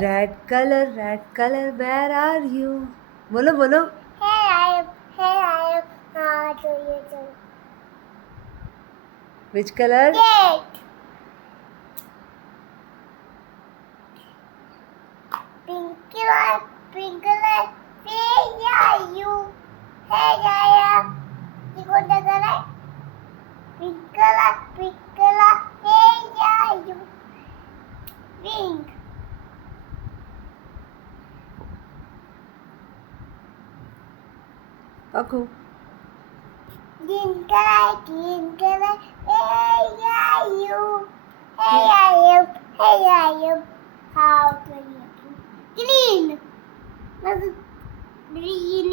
red color, where are you? बोलो बोलो. Here I am. How do you do? Which color? Red. Pink color. Where are you? Here I am. You got the color? Pink color. Where are you? Pink. Paku. Green color. Where are you? Here I am. How do you do? Green. Green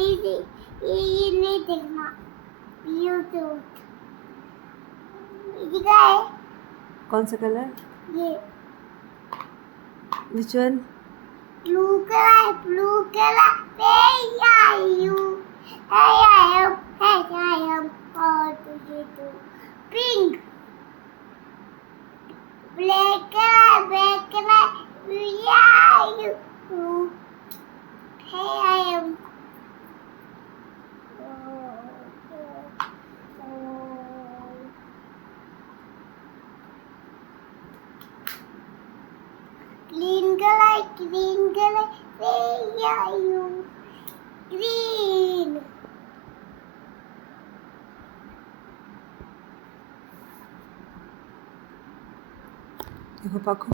is not beautiful. ये क्या है? कौन सा colour? ये Which one? blue color. Where are you? Here I am. How do you do? Pink. Black color. Where are you? Here I am. Green color. Where are you? Green. देखो पाकू.